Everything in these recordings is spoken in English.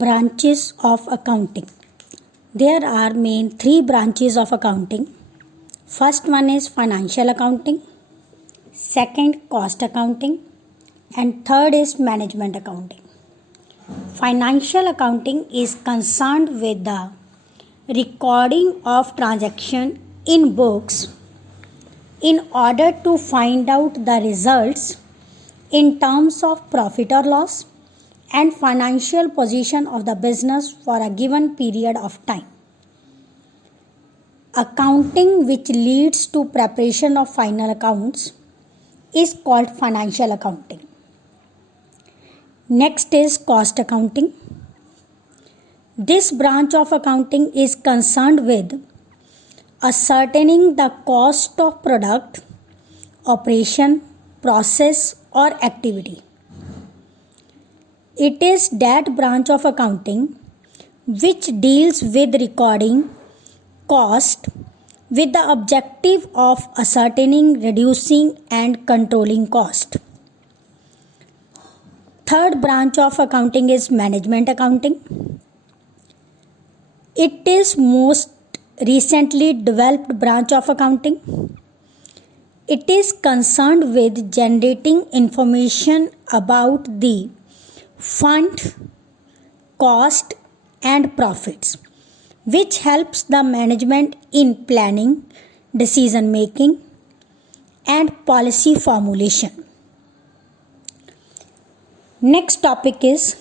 Branches of accounting. There are main three branches of accounting. First one is financial accounting, second cost accounting, and third is management accounting. Financial accounting is concerned with the recording of transaction in books in order to find out the results in terms of profit or loss and financial position of the business for a given period of time. Accounting which leads to preparation of final accounts is called financial accounting. Next is cost accounting. This branch of accounting is concerned with ascertaining the cost of product, operation, process or activity. It is that branch of accounting which deals with recording cost with the objective of ascertaining, reducing and controlling cost. Third branch of accounting is management accounting. It is most recently developed branch of accounting. It is concerned with generating information about the fund, cost and profits, which helps the management in planning, decision making and policy formulation. Next topic is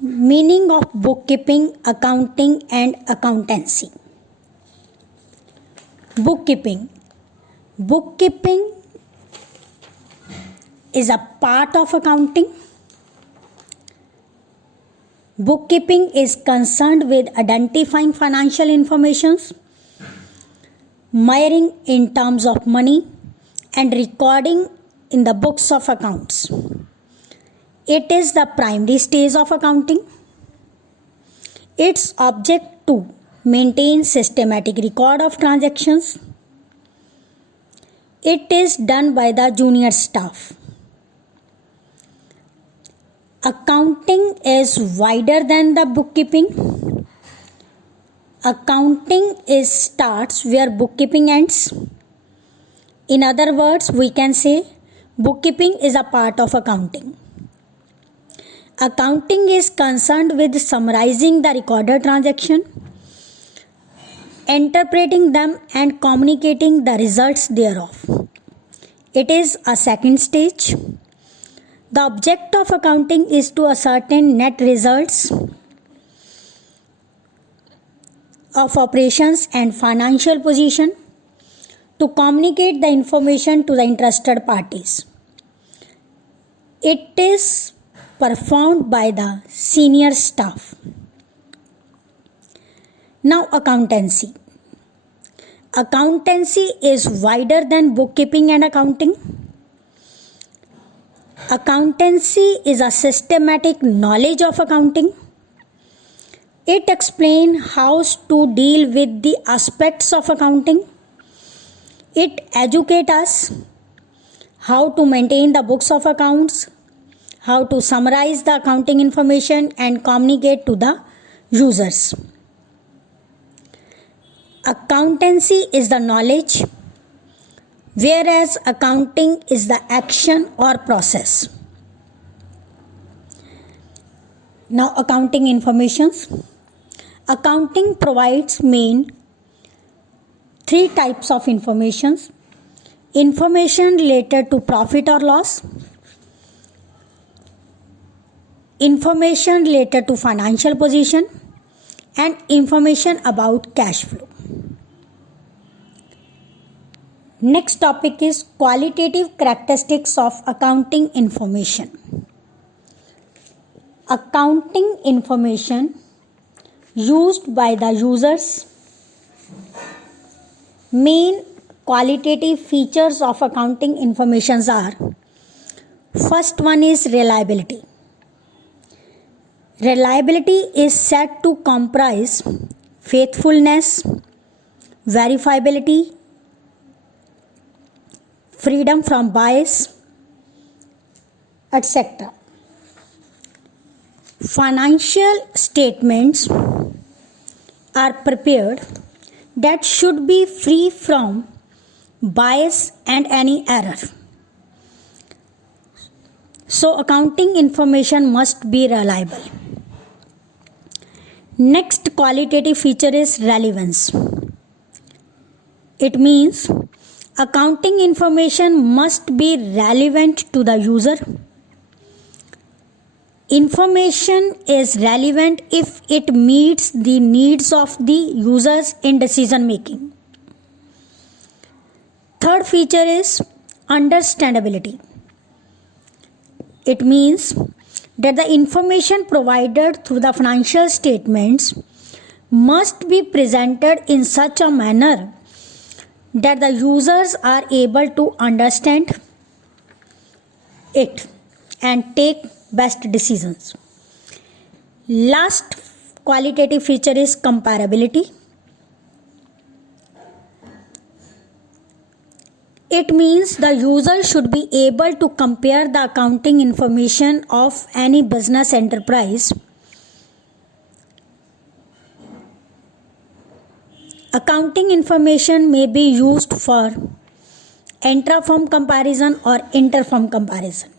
meaning of bookkeeping, accounting and accountancy. Bookkeeping. Bookkeeping is a part of accounting. Bookkeeping is concerned with identifying financial information, measuring in terms of money and recording in the books of accounts. It is the primary stage of accounting. Its object to maintain systematic record of transactions. It is done by the junior staff. Accounting is wider than the bookkeeping. Accounting starts where bookkeeping ends. In other words, we can say bookkeeping is a part of accounting. Accounting is concerned with summarizing the recorded transaction, interpreting them and communicating the results thereof. It is a second stage. The object of accounting is to ascertain net results of operations and financial position, to communicate the information to the interested parties. It is performed by the senior staff. Now, accountancy. Accountancy is wider than bookkeeping and accounting. Accountancy is a systematic knowledge of accounting. It explains how to deal with the aspects of accounting. It educates us how to maintain the books of accounts, how to summarize the accounting information and communicate to the users. Accountancy is the knowledge, whereas accounting is the action or process. Now, accounting informations. Accounting provides main three types of informations. Information related to profit or loss, information related to financial position, and information about cash flow. Next topic is qualitative characteristics of accounting information. Accounting information used by the users. Main qualitative features of accounting information are: first one is reliability. Reliability is said to comprise faithfulness, verifiability, freedom from bias, etc. Financial statements are prepared that should be free from bias and any error. So, accounting information must be reliable. Next qualitative feature is relevance. It means accounting information must be relevant to the user. Information is relevant if it meets the needs of the users in decision making. Third feature is understandability. It means that the information provided through the financial statements must be presented in such a manner that the users are able to understand it and take best decisions. Last qualitative feature is comparability. It means the user should be able to compare the accounting information of any business enterprise. Accounting information may be used for intra-firm comparison or inter-firm comparison.